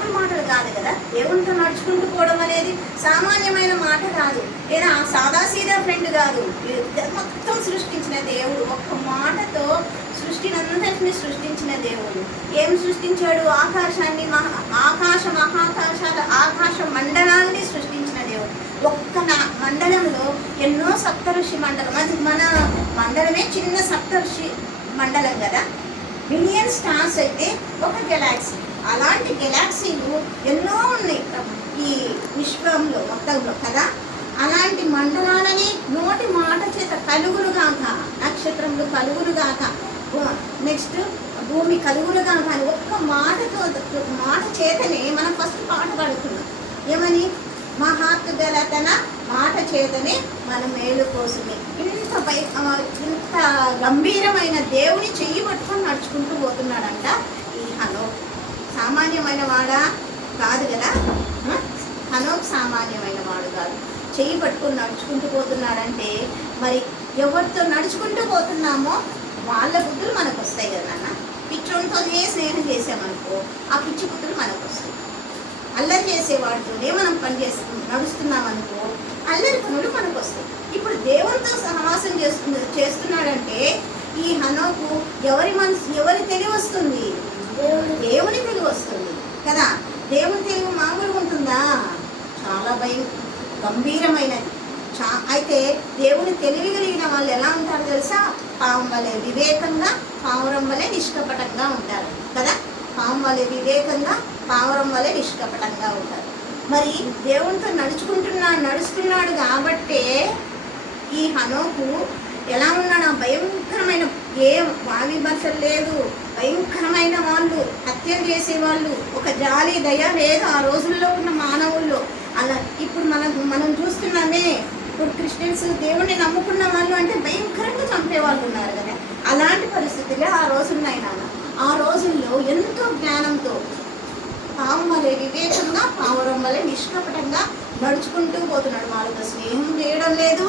మామూలు మాటలు కాదు కదా. దేవునితో నడుచుకుంటూ పోవడం అనేది సామాన్యమైన మాట కాదు, లేదా సాదాసీదా ఫ్రెండ్ కాదు. మొత్తం సృష్టించిన దేవుడు ఒక్క మాటతో సృష్టినంతటిని సృష్టించిన దేవుడు ఏం సృష్టించాడు? ఆకాశాన్ని, ఆకాశ మండలాన్ని సృష్టించిన దేవుడు. ఒక్క మండలంలో ఎన్నో సప్తఋషి మండలం, అది మన మండలమే చిన్న సప్తఋషి మండలం కదా. మిలియన్ స్టార్స్ అయితే ఒక గెలాక్సీ. అలాంటి గెలాక్సీలు ఎన్నో ఉన్నాయి ఈ విశ్వంలో మొత్తంలో కదా. అలాంటి మండలాలని నోటి మాట చేత కలుగులుగాక, నక్షత్రములు కలుగులుగాక, నెక్స్ట్ భూమి కలుగులుగాక అని ఒక్క మాటతో, మాట చేతనే మనం ఫస్ట్ పాట పాడుతున్నాం. ఏమని? మహాత్తు గల తన మాట చేతనే మన మేలు కోసమే. ఇంత గంభీరమైన దేవుని చెయ్యి పట్టుకొని నడుచుకుంటూ పోతున్నాడంట ఈ హనోక్. సామాన్యమైన వాడా కాదు కదా. హనోక్ సామాన్యమైన వాడు కాదు. చెయ్యి పట్టుకొని నడుచుకుంటూ పోతున్నాడంటే మరి ఎవరితో నడుచుకుంటూ పోతున్నామో వాళ్ళ బుద్ధులు మనకు వస్తాయి కదా నాన్న. పిచ్చోనితో స్నేహం చేసామనుకో ఆ పిచ్చి బుద్ధులు మనకు వస్తాయి. అల్లరి చేసేవాడితోనే మనం నడుస్తున్నామనుకో అల్లరి పనులు మనకు వస్తాయి. ఇప్పుడు దేవునితో సహవాసం చేస్తున్నాడంటే ఈ హనోకు ఎవరి తెలివి వస్తుంది? దేవుని తెలివి వస్తుంది కదా. దేవుని తెలివి మామూలుగా ఉంటుందా? చాలా గంభీరమైనది. అయితే దేవుని తెలివి కలిగిన వాళ్ళు ఎలా ఉంటారు తెలుసా? పాము వలె వివేకంగా, పావురం వలె నిష్కపటంగా ఉంటారు కదా. పాము వలె వివేకంగా, పావురం వలె నిష్కపటంగా ఉంటారు. మరి దేవునితో నడుస్తున్నాడు కాబట్టే ఈ హనోకు ఎలా ఉన్నాడు? భయంకరమైన ఏ వావి భాషలు లేదు, భయంకరమైన వాళ్ళు, హత్యలు చేసేవాళ్ళు, ఒక జాలి దయ లేదు ఆ రోజుల్లో ఉన్న మానవుల్లో. అలా ఇప్పుడు మనం చూస్తున్నామే. ఇప్పుడు క్రిస్టియన్స్ దేవుణ్ణి నమ్ముకున్న వాళ్ళు అంటే భయంకరంగా చంపేవాళ్ళు ఉన్నారు కదా. అలాంటి పరిస్థితులే ఆ రోజులున్నాయి నాన్న. ఆ రోజుల్లో ఎంతో జ్ఞానంతో పాము వలె వివేకంగా, పావురం వలె నిష్కపటంగా నడుచుకుంటూ పోతున్నాడు. వాళ్ళతో స్నేహం చేయడం లేదు,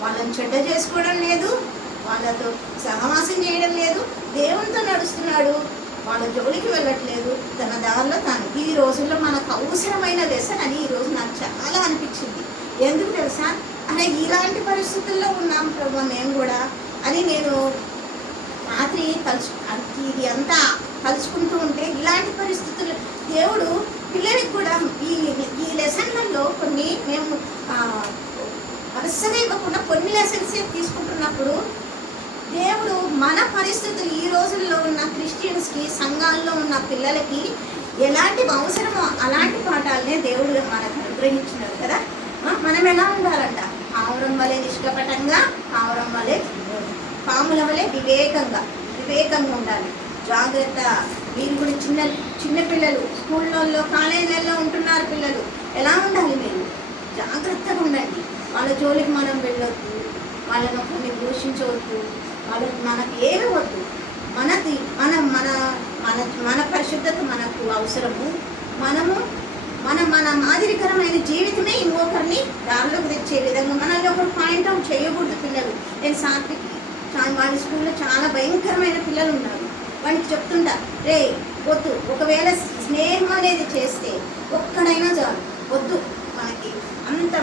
వాళ్ళని చెడ్డ చేసుకోవడం లేదు, వాళ్ళతో సహవాసం చేయడం లేదు, దేవునితో నడుస్తున్నాడు, వాళ్ళ జోలికి వెళ్ళట్లేదు, తన దారిలో తాను. ఈ రోజుల్లో మనకు అవసరమైన లెసన్ అని ఈరోజు నాకు చాలా అనిపించింది. ఎందుకు తెలుసా? అంటే ఇలాంటి పరిస్థితుల్లో ఉన్నాం ప్రభు మేము కూడా అని నేను రాత్రి ఇది అంతా తలుచుకుంటూ ఉంటే, ఇలాంటి పరిస్థితులు దేవుడు పిల్లలకి కూడా ఈ లెసన్లలో కొన్ని మేము వరుసగా ఇవ్వకుండా కొన్ని లెసన్స్ తీసుకుంటున్నప్పుడు దేవుడు మన పరిస్థితులు ఈ రోజుల్లో ఉన్న క్రిస్టియన్స్కి, సంఘాల్లో ఉన్న పిల్లలకి ఎలాంటి అవసరమో అలాంటి పాఠాలనే దేవుడు మనకు అనుగ్రహించినాడు కదా. మనం ఎలా ఉండాలంట? పావురం వలె నిష్కపటంగా, పాముల వలె వివేకంగా ఉండాలి. జాగ్రత్త. మీరు కూడా చిన్న పిల్లలు స్కూళ్ళల్లో, కాలేజీలలో ఉంటున్నారు పిల్లలు. ఎలా ఉండాలి? మీరు జాగ్రత్తగా ఉండండి. వాళ్ళ జోలికి మనం వెళ్ళొద్దు, వాళ్ళను కొన్ని దూషించవద్దు, మనకు ఏమి వద్దు. మన పరిశుద్ధత మనకు అవసరము. మన మాదిరికరమైన జీవితమే ఇంకొకరిని దారిలోకి తెచ్చే విధంగా మనల్ని ఒకరు పాయింట్అవుట్ చేయకూడదు. పిల్లలు నేను వాడి స్కూల్లో చాలా భయంకరమైన పిల్లలు ఉన్నారు. వాడికి చెప్తుంటా, రే వద్దు, ఒకవేళ స్నేహం అనేది చేస్తే ఒక్కడైనా చాలు, వద్దు, మనకి అంత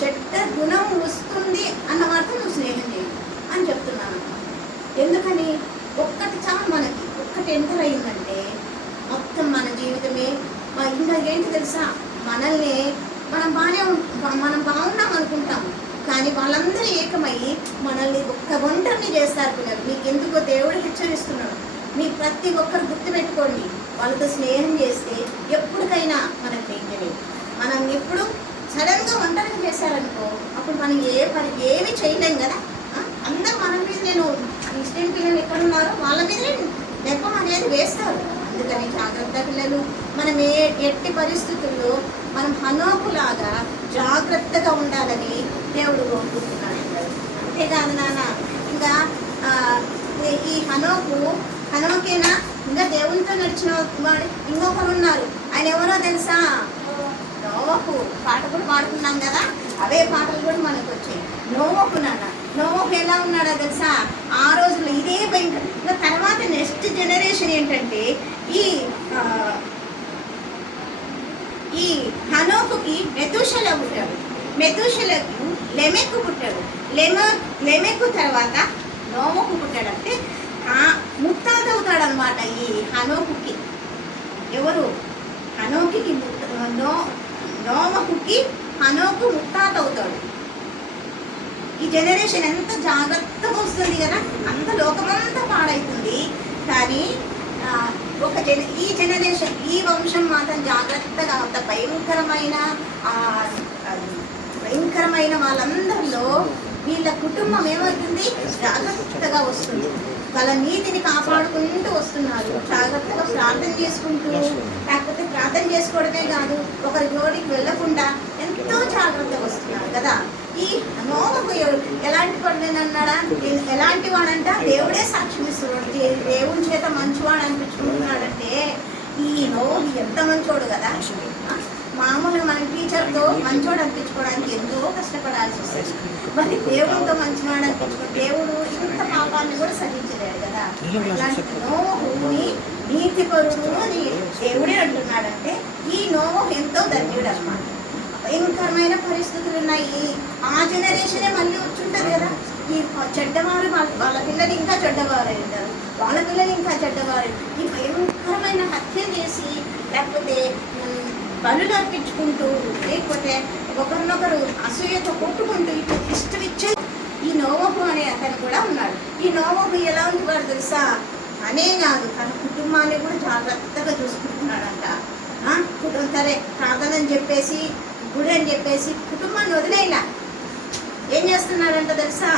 చెడ్డ గుణం వస్తుంది అన్న మాత్రం నువ్వు స్నేహం చేయి అని చెప్తున్నాను. ఎందుకని? ఒక్కటి చాలు మనకి. ఒక్కటి ఎంటర్ అయిందంటే మొత్తం మన జీవితమే. ఇంకా ఏంటి తెలుసా? మనం బాగున్నాం అనుకుంటాము, కానీ వాళ్ళందరూ ఏకమై మనల్ని ఒంటరిని చేస్తారు పిల్లలు. మీకు ఎందుకో దేవుడు హెచ్చరిస్తున్నాడు. మీ ప్రతి ఒక్కరు గుర్తుపెట్టుకోండి, వాళ్ళతో స్నేహం చేస్తే ఎప్పటికైనా మనకు తెలియదు. మనం ఎప్పుడు సడన్గా ఒంటరిని చేశారనుకో, అప్పుడు మనం ఏమి చేయలేం కదా. అందరూ మన మీద, నేను క్రిస్టియన్ పిల్లలు ఎక్కడున్నారో వాళ్ళ మీదనే నెపం అనేది వేస్తారు. అందుకని జాగ్రత్త పిల్లలు. మనం ఎట్టి పరిస్థితుల్లో మనం హనోకులాగా జాగ్రత్తగా ఉండాలని దేవుడు కోరుకుంటున్నాడు. అంతేకాదు నాన్న, ఇంకా ఈ హనోకేనా? ఇంకా దేవునితో నడిచిన వాడు ఇంకొకరు ఉన్నారు. ఆయన ఎవరో తెలుసా? నోవహు. పాట కూడా పాడుకున్నాం కదా, అవే పాటలు కూడా మనకు వచ్చాయి. నోవహు నాన్న. నోవహు ఎలా ఉన్నాడో తెలుసా? ఆ రోజుల్లో ఇదే భయంకరం. ఇంకా తర్వాత నెక్స్ట్ జనరేషన్ ఏంటంటే ఈ నోవహుకి మెతూషెల పుట్టాడు. మెతూషెలకు లెమెకు పుట్టాడు. లెమెకు తర్వాత నోవహు పుట్టాడు. అంటే ముత్తాత అవుతాడు అనమాట ఈ హనోకుకి. ఎవరు? హనోకి నోవహుకి హనోకు ముత్తాత అవుతాడు. ఈ జనరేషన్ ఎంత జాగ్రత్తగా వస్తుంది కదా, అంత లోకమంతా పాడైతుంది. కానీ ఈ జనరేషన్, ఈ వంశం మాత్రం జాగ్రత్తగా, అంత భయంకరమైన వాళ్ళందరిలో వీళ్ళ కుటుంబం ఏమవుతుంది? జాగ్రత్తగా వస్తుంది. వాళ్ళ నీతిని కాపాడుకుంటూ వస్తున్నారు. జాగ్రత్తగా ప్రార్థన చేసుకుంటూ, లేకపోతే ప్రార్థన చేసుకోవడమే కాదు, ఒకరి జోడికి వెళ్ళకుండా ఎంతో జాగ్రత్తగా వస్తున్నారు కదా. ఈ నోవహు ఎలాంటి పడుతున్నాడా? ఎలాంటి వాడంట? దేవుడే సాక్ష్యం ఇస్తున్నాడు. దేవుని చేత మంచివాడు అనిపించుకుంటున్నాడంటే ఈ నోవహు ఎంత మంచోడు కదా. మామూలుగా మన టీచర్తో మంచోడు అనిపించుకోవడానికి ఎంతో కష్టపడాల్సి వస్తుంది. మరి దేవుడితో మంచివాడు అనిపించుకో, దేవుడు ఇంత పాపాన్ని కూడా సహించలేడు కదా. ఇలాంటి నోవహుని నీతిపరుడు అని దేవుడే అంటున్నాడంటే ఈ నోవహు ఎంతో ధన్యుడు అన్నమాట. భయంకరమైన పరిస్థితులు ఉన్నాయి. ఆ జనరేషనే మళ్ళీ వచ్చుంటుంది కదా. ఈ చెడ్డవారు వాళ్ళ పిల్లలు ఇంకా చెడ్డవారు ఉంటారు, వాళ్ళ పిల్లలు ఇంకా చెడ్డవారు. ఈ భయంకరమైన హత్య చేసి, లేకపోతే బలులు అర్పించుకుంటూ, లేకపోతే ఒకరినొకరు అసూయతో కొట్టుకుంటూ ఇటు ఇష్టమిచ్చే ఈ నోవహు అనే అతను కూడా ఉన్నాడు. ఈ నోవహు ఎలా ఉండేవాడు తెలుసా? అనే కాదు, తన కుటుంబాన్ని కూడా జాగ్రత్తగా చూసుకుంటున్నాడంట. సరే ప్రార్థన అని చెప్పేసి, గుడి అని చెప్పేసి కుటుంబాన్ని వదిలేలా ఏం చేస్తున్నాడంట తెలుసా?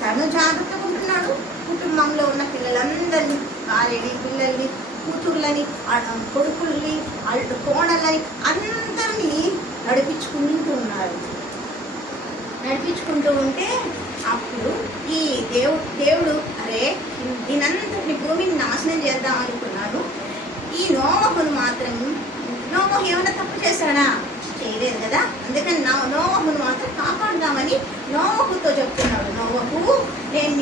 తను జాగ్రత్తగా ఉంటున్నాడు. కుటుంబంలో ఉన్న పిల్లలందరినీ, భార్యని, పిల్లల్ని, కూతుర్లని, కొడుకుల్ని, కోడళ్ళని అందరినీ నడిపించుకుంటూ ఉన్నారు. నడిపించుకుంటూ ఉంటే అప్పుడు ఈ దేవుడు అరే దీనంతటిని భూమిని నాశనం చేద్దాం అనుకున్నాడు. ఈ నోవహును మాత్రం, నోవహు ఏమైనా తప్పు చేశాడా? చేయలేదు కదా. అందుకని నోవహును మాత్రం కాపాడుదామని నోవహుతో చెప్తున్నాడు. నోవహు, నేను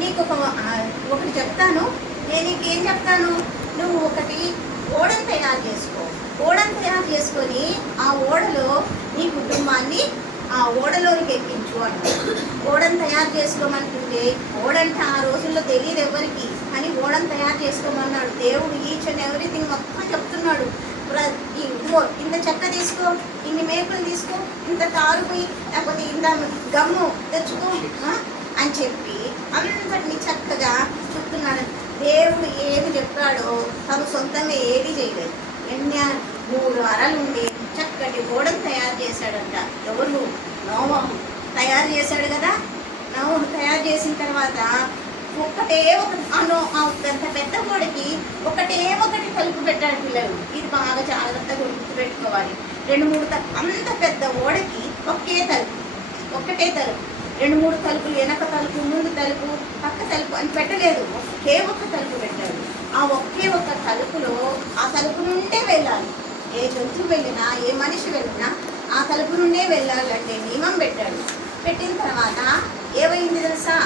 నీకు ఒకటి చెప్తాను. నేను నీకేం చెప్తాను? నువ్వు ఒకటి ఓడను తయారు చేసుకో. ఓడను తయారు చేసుకొని ఆ ఓడలో నీ కుటుంబాన్ని ఆ ఓడలోనికి ఎక్కించు అన్నాడు. ఓడను తయారు చేసుకోమంటుంటే, ఓడంటే ఆ రోజుల్లో తెలియదు ఎవరికి, కానీ ఓడను తయారు చేసుకోమన్నాడు. దేవుడు ఈచ్ అండ్ ఎవ్రీథింగ్ మొత్తం చెప్తున్నాడు. ఇంత చెక్క తీసుకో, ఇన్ని మేకులు తీసుకో, ఇంత తారు పోయి, లేకపోతే ఇంత గమ్ము తెచ్చుకో అని చెప్పి అంతటిని చక్కగా చెప్తున్నాడు. దేవుడు ఏమి చెప్పాడో తను సొంతంగా ఏది చేయలేదు. 3 అరలు ఉండి చక్కటి ఓడను తయారు చేశాడంట. ఎవరు? నోవహు తయారు చేశాడు కదా. నోవహు తయారు చేసిన తర్వాత ఒకటే పెద్ద పెద్ద ఓడకి ఒకటే ఒకటి తలుపు పెట్టాడు పిల్లలు. ఇది బాగా జాగ్రత్తగా గుర్తుపెట్టుకోవాలి. 2-3 అంత పెద్ద ఓడకి ఒకటే తలుపు 2-3 తలుపులు, వెనక తలుపు, ముందు తలుపు, పక్క తలుపు అని పెట్టలేదు. ఒకే ఒక్క తలుపు పెట్టాడు. ఆ ఒకే ఒక్క తలుపులో ఆ తలుపు నుండే వెళ్ళాలి. ఏ జంతువు వెళ్ళినా, ఏ మనిషి వెళ్ళినా ఆ తలుపు నుండే వెళ్ళాలంటే నియమం పెట్టాడు. పెట్టిన తర్వాత ఏమైంది తెలుసా?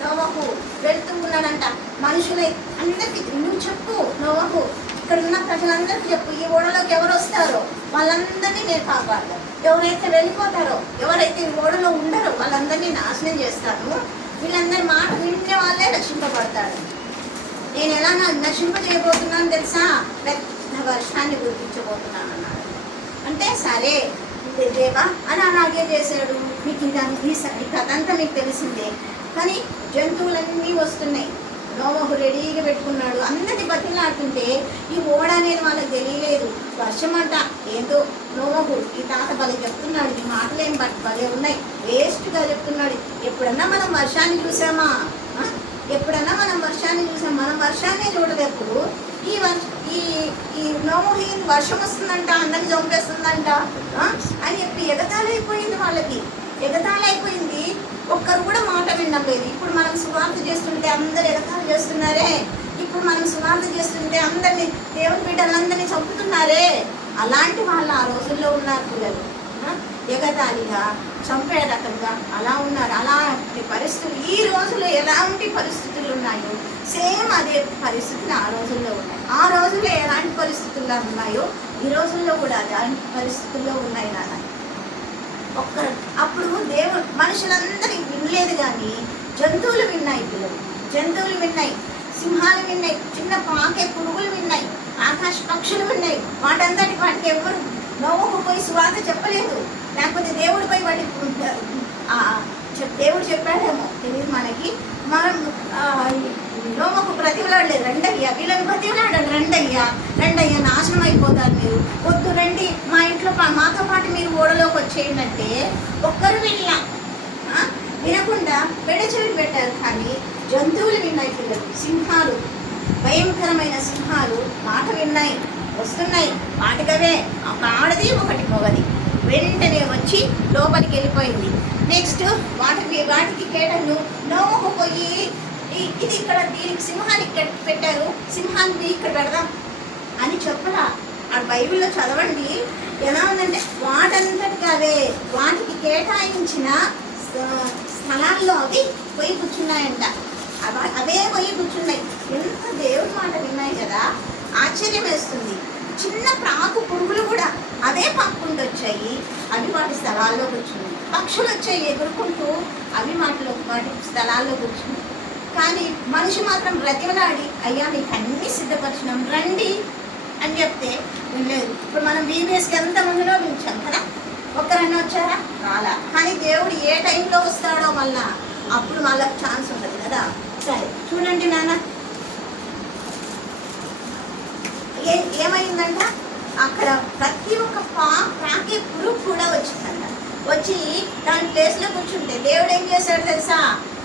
నోవహు వెళ్తూ ఉన్నాడంట. మనుషులై అందరికీ నువ్వు చెప్పు, నోవహు ఇక్కడ ఉన్న ప్రజలందరికీ చెప్పు, ఈ ఓడలోకి ఎవరు వస్తారో వాళ్ళందరినీ నేను కాపాడతాను. ఎవరైతే వెళ్ళిపోతారో, ఎవరైతే ఈ ఓడలో ఉండరో వాళ్ళందరినీ నాశనం చేస్తాను. వీళ్ళందరి మాట వింటే వాళ్ళే రక్షింపబడతారు. నేను ఎలా నశింప చేయబోతున్నాను తెలుసా? పెద్ద వర్షాన్ని కురిపించబోతున్నాను అన్నాడు. అంటే సరే దేవా అని అలాగే చేశాడు. మీకు ఇంకా ఈ కథ అంతా మీకు తెలిసిందే. కానీ జంతువులన్నీ వస్తున్నాయి. నోవహు రెడీగా పెట్టుకున్నాడు. అందరినీ బతిలాడుతుంటే ఈ ఓడ అనేది వాళ్ళకి తెలియలేదు. వర్షం అంట ఏదో నోవహు ఈ తాత భలే చెప్తున్నాడు. ఈ మాటలు ఏం భలే ఉన్నాయి, వేస్ట్గా చెప్తున్నాడు. ఎప్పుడన్నా మనం వర్షాన్ని చూసామా? మనం వర్షాన్ని చూడలేప్పుడు ఈ నోవహు వర్షం వస్తుందంట, అందరిని చంపేస్తుందంట అని చెప్పి ఎగతాళైపోయింది. వాళ్ళకి ఎగతాళైపోయింది. ఒక్కరు కూడా మాట వినడం లేదు. ఇప్పుడు మనం సువార్త చేస్తుంటే అందరు ఎగతాళి చేస్తున్నారే. ఇప్పుడు మనం సువార్త చేస్తుంటే అందరినీ, దేవుని బిడ్డలందరినీ చంపుతున్నారే. అలాంటి వాళ్ళు ఆ రోజుల్లో ఉన్నారు పిల్లలు. ఎగతాళిగా, చంపే రకంగా అలా ఉన్నారు. అలాంటి పరిస్థితులు ఈ రోజుల్లో ఎలాంటి పరిస్థితులు ఉన్నాయో సేమ్ అదే పరిస్థితులు ఆ రోజుల్లో ఉన్నాయి. ఆ రోజుల్లో ఎలాంటి పరిస్థితులు ఎలా ఉన్నాయో ఈ రోజుల్లో కూడా అలాంటి పరిస్థితుల్లో ఉన్నాయి నాన్న. అప్పుడు దేవుడు మనుషులందరూ వినలేదు, కానీ జంతువులు విన్నాయి. పిల్లలు జంతువులు విన్నాయి, సింహాలు విన్నాయి, చిన్న పాకే పురుగులు విన్నాయి, ఆకాశ పక్షులు విన్నాయి. వాటికి ఎవరు నోవహు పోయి సువార్త చెప్పలేదు, లేకపోతే దేవుడిపై దేవుడు చెప్పాడేమో తెలియదు మనకి. మనం నోవహు బ్రతిమలాడలేదు, రండయ్యా వీళ్ళని బ్రతిమలాడాడు, రండయ్యా నాశనం అయిపోతారు మీరు, వద్దు రండి మా ఇంట్లో మాతో పాటు మీరు ఓడలోకి వచ్చేయండి అంటే ఒక్కరు వినకుండా పెడచెవిని పెట్టారు. కానీ జంతువులు విన్నాయి పిల్లలు, సింహాలు, భయంకరమైన సింహాలు మాట విన్నాయి, వస్తున్నాయి వాటికవే, ఒక ఆడది ఒకటి మొగది, వెంటనే వచ్చి లోపలికి వెళ్ళిపోయింది. నెక్స్ట్ వాటికి కేటలు నోవహు పోయి ఇది ఇక్కడ దీనికి సింహాన్ని ఇక్కడ పెట్టారు, సింహాన్ని ఇక్కడ పెడదాం అని చెప్పలా. ఆ బైబిల్లో చదవండి ఎలా ఉందంటే వాటంతటికి అవే వాటికి కేటాయించిన స్థలాల్లో అవి పోయి కూర్చున్నాయంట, అవే పోయి కూర్చున్నాయి. ఎంత దేవుడి మాట విన్నాయి కదా, ఆశ్చర్యం వేస్తుంది. చిన్న ప్రాకు పురుగులు కూడా అదే పక్కుంటూ వచ్చాయి, అవి వాటి స్థలాల్లో కూర్చున్నాయి. పక్షులు వచ్చాయి ఎగురుకుంటూ, అవి వాటి స్థలాల్లో కూర్చున్నాయి. కానీ మనిషి మాత్రం బ్రతిమలాడి అయ్యా మీకు అన్నీ సిద్ధపరిచినాం రండి అని చెప్తే వినలేదు. ఇప్పుడు మనం బీబీఎస్కి ఎంతమందిలో పిలిచాం కదా, ఒక్కరన్నా వచ్చారా? రాలా. కానీ దేవుడు ఏ టైంలో వస్తాడో మళ్ళా అప్పుడు వాళ్ళకి ఛాన్స్ ఉంటుంది కదా. సరే చూడండి నాన్న, ఏమైందంట అక్కడ ప్రతి ఒక్క ప్రాకే పురుగు కూడా వచ్చిందంట. వచ్చి దాని ప్లేస్లో కూర్చుంటే దేవుడు ఏం చేశాడు తెలుసా,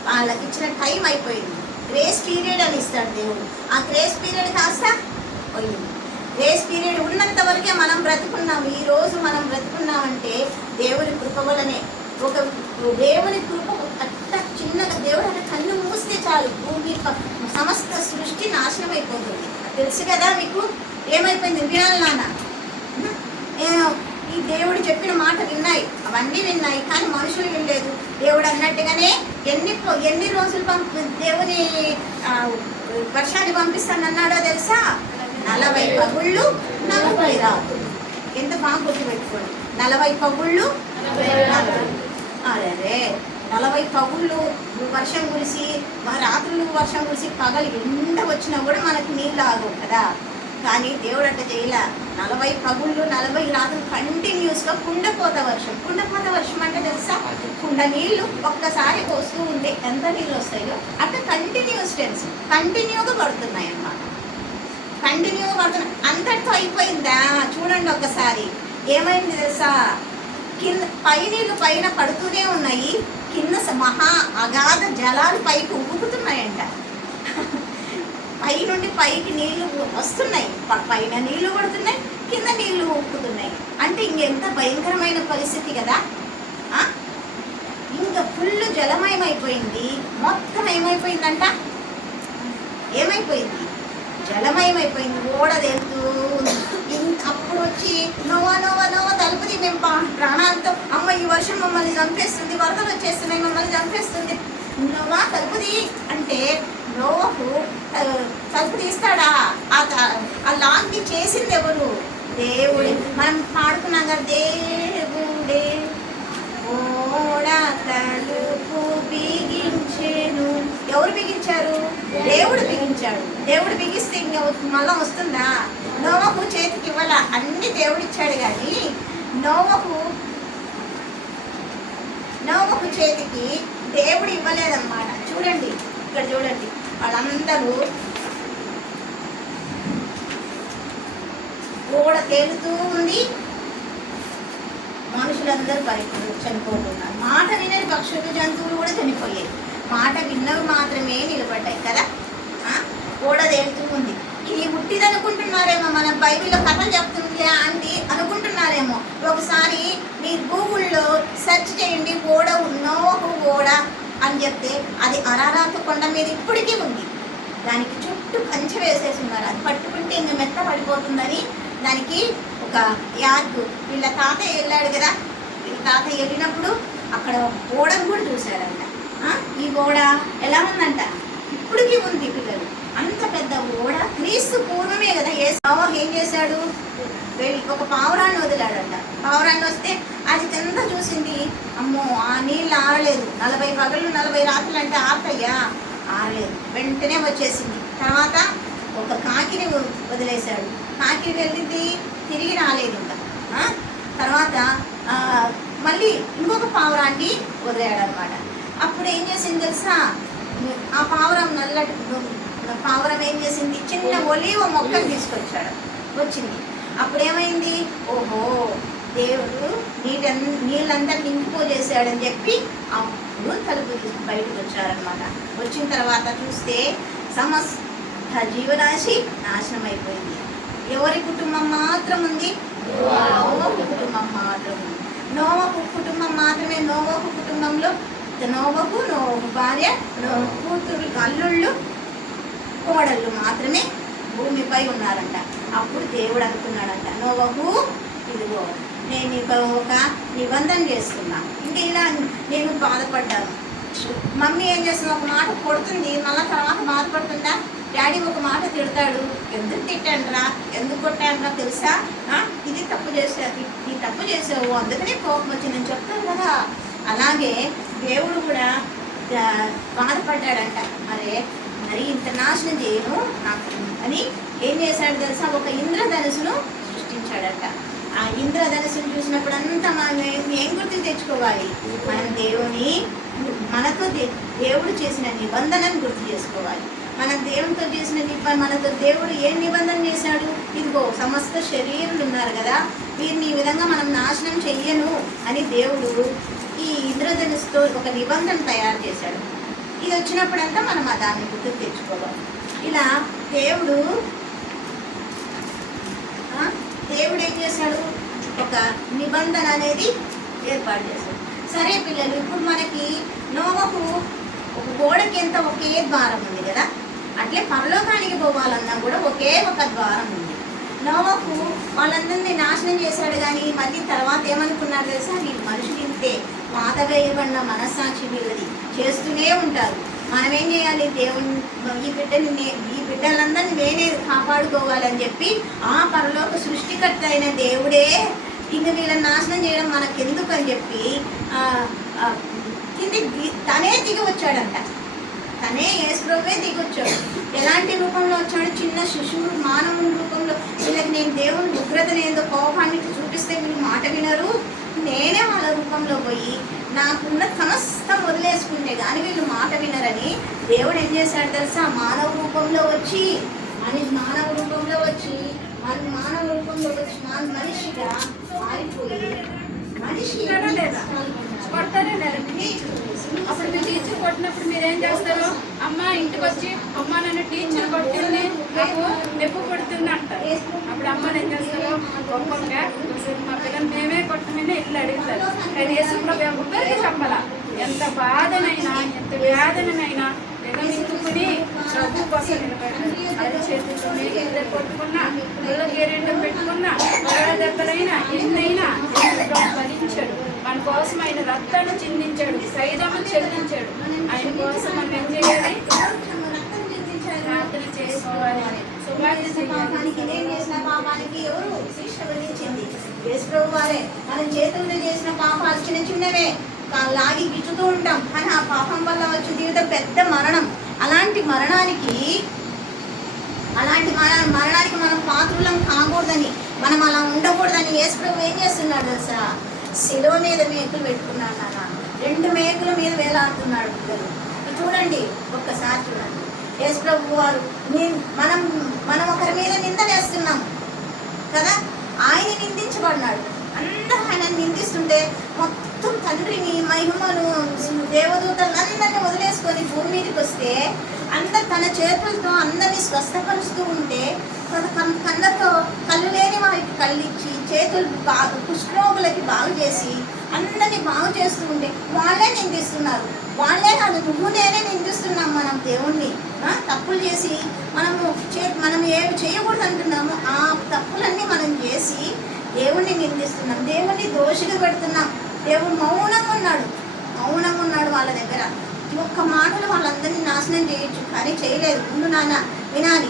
వాళ్ళకి ఇచ్చిన టైం అయిపోయింది. గ్రేస్ పీరియడ్ అని ఇస్తాడు దేవుడు, ఆ గ్రేస్ పీరియడ్ కాస్త పోయింది. గ్రేస్ పీరియడ్ ఉన్నంత వరకే మనం బ్రతుకున్నాం. ఈరోజు మనం బ్రతుకున్నామంటే దేవుని కృప వలనే. ఒక దేవుని కృప అట్ట చిన్నగా దేవుడు అట్లా కన్ను మూస్తే చాలు భూమి సమస్త సృష్టి నాశనం అయిపోతుంది. తెలుసు కదా మీకు, ఏమైపోయింది వినాలి నాన్న. ఈ దేవుడు చెప్పిన మాట విన్నాయి, అవన్నీ విన్నాయి, కానీ మనుషులు వినలేదు. దేవుడు అన్నట్టుగానే ఎన్ని రోజులు దేవుని వర్షాన్ని పంపిస్తానన్నాడో తెలుసా? 40 పగుళ్ళు 40 రాత్రులు. ఎంత బాగా గుర్తుపెట్టుకోండి, 40 పగుళ్ళు 40. అరే 40 పగుళ్ళు వర్షం కురిసి, రాత్రులు వర్షం కురిసి, పగలు ఎండ వచ్చినా కూడా మనకి నీళ్ళు ఆగవు కదా. కానీ దేవుడు అట్ట చేయలే. 40 పగుళ్ళు 40 రాత్రులు కంటిన్యూస్గా కుండపోత వర్షం. కుండపోత వర్షం అంటే తెలుసా, కుండ నీళ్లు ఒక్కసారి పోస్తూ ఉంటే ఎంత నీళ్ళు వస్తాయో అట్లా కంటిన్యూగా పడుతున్నాయి అన్నమాట. కంటిన్యూగా పడుతున్నాయి. అంతటితో అయిపోయిందా? చూడండి ఒక్కసారి ఏమైంది తెలుసా, కింద నీళ్ళు పైన పడుతూనే ఉన్నాయి, కింద మహా అగాధ జలాలు పైకి ఉబ్బుకుతున్నాయంట. పై నుండి పైకి నీళ్లు వస్తున్నాయి, పైన నీళ్లు పడుతున్నాయి, కింద నీళ్లు ఉప్పుతున్నాయి. అంటే ఇంకెంత భయంకరమైన పరిస్థితి కదా. ఇంకా ఫుల్ జలమయమైపోయింది. మొత్తం ఏమైపోయిందంట, ఏమైపోయింది, జలమయమైపోయింది. ఓడ తేలుతూ అప్పుడు వచ్చి నోవా తలుపుది, మేము ప్రాణాలతో అమ్మ ఈ వర్షం మమ్మల్ని చంపేస్తుంది, వరదలు వచ్చేస్తున్నాయి మమ్మల్ని చంపేస్తుంది, నోవా తలుపుది అంటే నోవహు తలుపు తీస్తాడా? ఆ లాంటి చేసింది ఎవరు? దేవుడే. మనం పాడుకున్నాం కదా, దేవుడే ఓడ తలుపు బిగించెను. ఎవరు బిగించారు? దేవుడు బిగించాడు. దేవుడు బిగిస్తే ఇంక మళ్ళా వస్తుందా? నోవహు చేతికి ఇవ్వాల, అన్ని దేవుడిచ్చాడు. కానీ నోవహు చేతికి దేవుడు ఇవ్వలేదన్నమాట. చూడండి ఇక్కడ చూడండి, వాళ్ళందరూ ఓడ తేలుతూ ఉంది, మనుషులందరూ చనిపోతున్నారు. మాట వినని పక్షులు జంతువులు కూడా చనిపోయాయి, మాట విన్నవి మాత్రమే నిలబడ్డాయి కదా. ఓడ తేలుతూ ఉంది. ఇది ఉట్టిదనుకుంటున్నారేమో, మన బైబిల్లో కథలు చెప్తుందిలే ఆంటీ అనుకుంటున్నారేమో. ఒకసారి మీరు గూగుల్లో సెర్చ్ చేయండి, నోవహు ఓడ అని చెప్తే అది అరారాతు కొండ మీద ఇప్పటికీ ఉంది. దానికి చుట్టూ కంచె వేసేసి ఉన్నారు. అది పట్టుకుంటే ఇంక మెత్త పడిపోతుందని దానికి ఒక యార్డు. వీళ్ళ తాతయ్య వెళ్ళాడు కదా, వీళ్ళ తాతయ్య వెళ్ళినప్పుడు అక్కడ ఓడను కూడా చూశాడంట. ఈ ఓడ ఎలా ఉందంట, ఇప్పటికీ ఉంది పిల్లలు. అంత పెద్ద ఓడ క్రీస్తు పూర్వమే కదా. నోవాహు ఏం చేశాడు? వెళ్ళి ఒక పావురాన్ని వదిలాడంట. పావురాన్ని వస్తే అది కింద చూసింది, అమ్మో ఆ నీళ్ళు ఆరలేదు, 40 పగళ్ళు 40 రాత్రులు అంటే ఆరతయ్యా, ఆరలేదు. వెంటనే వచ్చేసింది. తర్వాత ఒక కాకిని వదిలేశాడు. కాకి వెళ్ళింది, తిరిగి రాలేదు ఇంకా. తర్వాత మళ్ళీ ఇంకొక పావురాన్ని వదిలాడు అనమాట. అప్పుడు ఏం చేసింది తెలుసా? ఆ పావురం నల్లటి పావురం ఏం చేసింది? చిన్న ఒలీవ మొక్కను తీసుకొచ్చాడు, వచ్చింది. అప్పుడేమైంది? ఓహో, దేవుడు నీళ్ళంతా నింపుకోజేశాడని చెప్పి అప్పుడు తలుపు తీసి బయటకు వచ్చారనమాట. వచ్చిన తర్వాత చూస్తే సమస్త జీవరాశి నాశనం అయిపోయింది. ఎవరి కుటుంబం మాత్రం ఉంది? నోవహు కుటుంబం మాత్రం ఉంది. నోవహు కుటుంబం మాత్రమే. నోవహు కుటుంబంలో నోవహు భార్య, కూతురు, అల్లుళ్ళు, కోడళ్ళు మాత్రమే భూమిపై ఉన్నారంట. అప్పుడు దేవుడు అనుకున్నాడంట, నోవహు ఇదిగో నేను ఒక నిబంధన చేస్తున్నా. ఇంకా ఇలా నేను బాధపడ్డాను. మమ్మీ ఏం చేస్తుంది? ఒక మాట కొడుతుంది, మళ్ళీ తర్వాత బాధపడుతుందా? డాడీ ఒక మాట తిడతాడు, ఎందుకు తిట్టానురా, ఎందుకు కొట్టానురా తెలుసా? ఇది తప్పు చేసావు, ఈ తప్పు చేసావు, అందుకనే కోపం వచ్చిందని చెప్తాను కదా. అలాగే దేవుడు కూడా బాధపడ్డాడంట. మరి ఇంత నాశనం చేయను నాకు అని ఏం చేశాడు తెలుసా? ఒక ఇంద్రధనుసును సృష్టించాడంట. ఆ ఇంద్రధనుసును చూసినప్పుడు అంతా మనం ఏం గుర్తు తెచ్చుకోవాలి? మనం మనతో దేవుడు చేసిన నిబంధనను గుర్తు చేసుకోవాలి. మనం దేవునితో చేసిన మనతో దేవుడు ఏం నిబంధన చేశాడు? ఇదిగో సమస్త శరీరులు ఉన్నారు కదా, వీరిని ఈ విధంగా మనం నాశనం చెయ్యను అని దేవుడు ఈ ఇంద్రధనుసుతో ఒక నిబంధన తయారు చేశాడు. ఇది వచ్చినప్పుడంతా మనం దాన్ని గుర్తుకు తెచ్చుకోవాలి. ఇలా దేవుడు ఏం చేశాడు? ఒక నిబంధన అనేది ఏర్పాటు చేశాడు. సరే పిల్లలు, ఇప్పుడు మనకి నోవహు ఒక గోడకి ఎంత ఒకే ద్వారం ఉంది కదా, అట్లే పరలోకానికి పోవాలన్నా కూడా ఒకే ఒక ద్వారం ఉంది. నోవహు వాళ్ళందరినీ నాశనం చేశాడు, కానీ మళ్ళీ తర్వాత ఏమనుకున్నాడు తెలుసా? ఈ మనుషులు ఇంతే, పాత వేయబడిన మనస్సాక్షి వీళ్ళది, చేస్తూనే ఉంటారు. మనం ఏం చేయాలి? దేవుని ఈ బిడ్డలందరినీ నేనే కాపాడుకోవాలని చెప్పి ఆ పరలోక సృష్టికర్త అయిన దేవుడే ఇంక వీళ్ళని నాశనం చేయడం మనకెందుకు అని చెప్పి తనే దిగి వచ్చాడంట. తనే యేసుప్రభువే దిగి వచ్చాడు. ఎలాంటి రూపంలో వచ్చాడు? చిన్న శిశువు మానవుని రూపంలో. వీళ్ళకి నేను దేవుని ఉగ్రతని ఏదో కోపాన్ని చూపిస్తే వీళ్ళు మాట వినరు, నేనే వాళ్ళ రూపంలో పోయి నాకున్న సమస్తం వదిలేసుకుంటే కానీ వీళ్ళు మాట వినరని దేవుడు ఏం చేశాడు తెలుసా? మానవ రూపంలో వచ్చి మనిషిగా మారిపోయి అప్పుడు మీ టీచర్ కొట్టినప్పుడు మీరేం చేస్తారు? అమ్మ ఇంటికి వచ్చి అమ్మ నన్ను టీచర్ కొట్టింది, నాకు నొప్పి కొడుతుంది అంటారు. అప్పుడు అమ్మని ఏం చేస్తారు? గొప్పగా మా పిల్లలు మేమే కొట్టమని ఇల్లు అడుగుతారు. కానీ యేసుప్రభు ఎవ్వరికి చెప్పాల. ఎంత బాధనైనా ఎంత వేదనైనా ఎగమించుకుని ప్రభు కోసం నిలబడ్డారు. అది చేతులతో మీద కొట్టుకున్నా, పిల్లలకి ఏరేంటో పెట్టుకున్నా, దెబ్బలైనా ఎన్నైనా భరించాడు. మన కోసం ఆయన రక్తాన్ని చిందించాడు, సైదము చెల్లించాడు. ఆయన కోసం మనం ఏం చేయాలి? ప్రార్థన చేసుకోవాలి. పాపానికి ఎవరు శిక్ష విధించింది? యేసుప్రభు వారే. మనం చేతులతో చేసిన పాపాలు చిన్న చిన్నవే లాగి గిచ్చుతూ ఉంటాం, కానీ ఆ పాపం వల్ల వచ్చే జీవితం పెద్ద మరణం. అలాంటి మరణానికి మనం పాత్రులం కాకూడదని, మనం అలా ఉండకూడదని యేసుప్రభు ఏం చేస్తున్నాడు తెలుసా? శిలువ మీద మేకులు పెట్టుకున్నాడు. నాన్న 2 మేకుల మీద వేలాడుతున్నాడు. పిల్లలు చూడండి, ఒక్కసారి చూడండి. యేసుప్రభు వారు మనం ఒకరి మీద నింద వేస్తున్నాం కదా, ఆయన నిందించబడినాడు. అందరూ ఆయన నిందిస్తుంటే మొత్తం తండ్రిని, మహిమను, దేవదూతలందరినీ వదిలేసుకొని భూమి మీదకి వస్తే అందరు తన చేతులతో అందరినీ స్వస్థపరుస్తూ ఉంటే, కళ్ళతో కళ్ళు లేని వారికి కళ్ళిచ్చి, చేతులు కుష్ఠరోగులకి బాగు చేసి అందరినీ బాగు చేస్తూ ఉంటే వాళ్ళే నిందిస్తున్నారు. వాళ్ళే కాదు, నువ్వు నేనే నిందిస్తున్నాం మనం దేవుణ్ణి. తప్పులు చేసి మనం ఏమి చేయకూడదు అంటున్నాము, ఆ తప్పులన్నీ మనం చేసి దేవుణ్ణి నిందిస్తున్నాం, దేవుణ్ణి దోషిగా పెడుతున్నాం. దేవుడు మౌనంగా ఉన్నాడు వాళ్ళ దగ్గర. ఒక్క మాటలు వాళ్ళందరినీ నాశనం చేయొచ్చు, కానీ చేయలేదు. ముందు నాన్న వినాలి,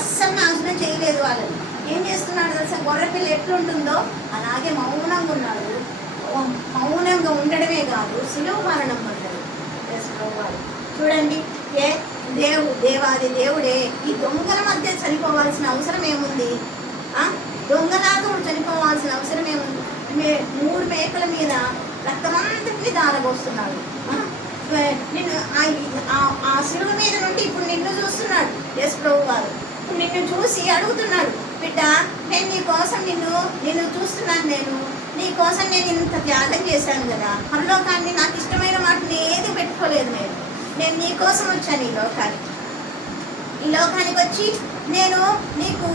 అస్సలు నాశనం ప్రశ్న చేయలేదు వాళ్ళని. ఏం చేస్తున్నాడు తెలుసా? గొర్రెపిల్ల ఎట్లుంటుందో అలాగే మౌనంగా ఉన్నాడు. మౌనంగా ఉండడమే కాదు, శిలువ మరణం పొందాడు యేసు ప్రభువారు. చూడండి, దేవాది దేవుడే ఈ దొంగల మధ్య చనిపోవాల్సిన అవసరం ఏముంది? దొంగలాగా చనిపోవాల్సిన అవసరం ఏముంది? 3 మేకల మీద రక్తమంతటిని దారబోస్తున్నాడు. నిన్ను ఆ శిలువ మీద నుండి ఇప్పుడు నిన్ను చూస్తున్నాడు యేసు ప్రభువారు. ఇప్పుడు నిన్ను చూసి అడుగుతున్నాడు, బిడ్డ నేను నీ కోసం నిన్ను చూస్తున్నాను. నీ కోసం నేను ఇంత త్యాగం చేశాను కదా. పరలోకాన్ని నాకు ఇష్టమైన మాటని ఏది పెట్టుకోలేదు. నేను నీ కోసం వచ్చాను ఈ లోకానికి వచ్చి నేను నీకు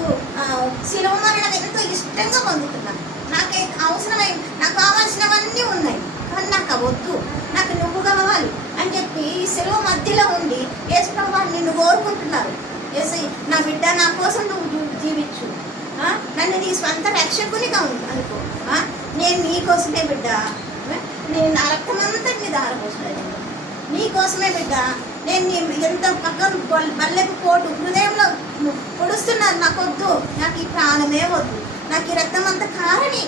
శిలువ మరణం ఎంతో ఇష్టంగా పొందుతున్నాను. నాకు కావాల్సినవన్నీ ఉన్నాయి, కానీ నాకు వద్దు, నాకు నువ్వు కావాలి అని చెప్పి ఈ శిలువ మధ్యలో ఉండి యేసు ప్రభువు నిన్ను కోరుకుంటున్నారు. యేసు, నా బిడ్డ నా కోసం నువ్వు జీవించు, నన్ను నీ స్వంత రక్షకునిగా అనుకో, నేను నీ కోసమే బిడ్డ, నేను నా రక్తమంతటిని దారపోస్తున్నాను నీ కోసమే బిడ్డ. నేను ఎంత పక్కన బల్లెకు పోటు హృదయంలో పొడుస్తున్నాను, నాకు వద్దు, నాకు ఈ ప్రాణమే వద్దు, నాకు ఈ రక్తం అంత కారని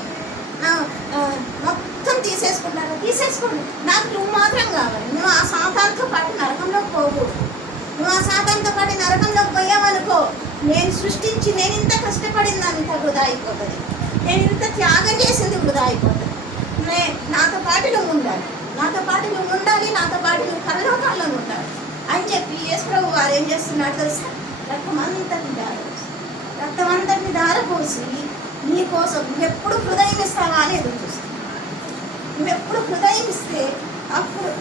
మొత్తం తీసేసుకోండి, నాకు నువ్వు మాత్రం కావాలి. నువ్వు ఆ సాతానుతో పాటు నరకంలోకి పోవు. నువ్వు ఆ సాతానుతో పాటు నరకంలోకి పోయావనుకో, నేను సృష్టించి నేను ఇంత కష్టపడింది అంత వృధా అయిపోతుంది, నేను ఇంత త్యాగం చేసింది వృధా అయిపోతుంది. నాతో పాటు నువ్వు ఉండాలి, నాతో పాటు నువ్వు పరలోకాల్లో ఉండాలి అని చెప్పి యేసు ప్రభు వారు ఏం చేస్తున్నాడు తెలుసా? రక్తమంతటిని దారపోసి నీ కోసం నువ్వెప్పుడు హృదయం ఇస్తావా అని ఎదురు చూస్తావు. నువ్వెప్పుడు హృదయం ఇస్తే అప్పుడు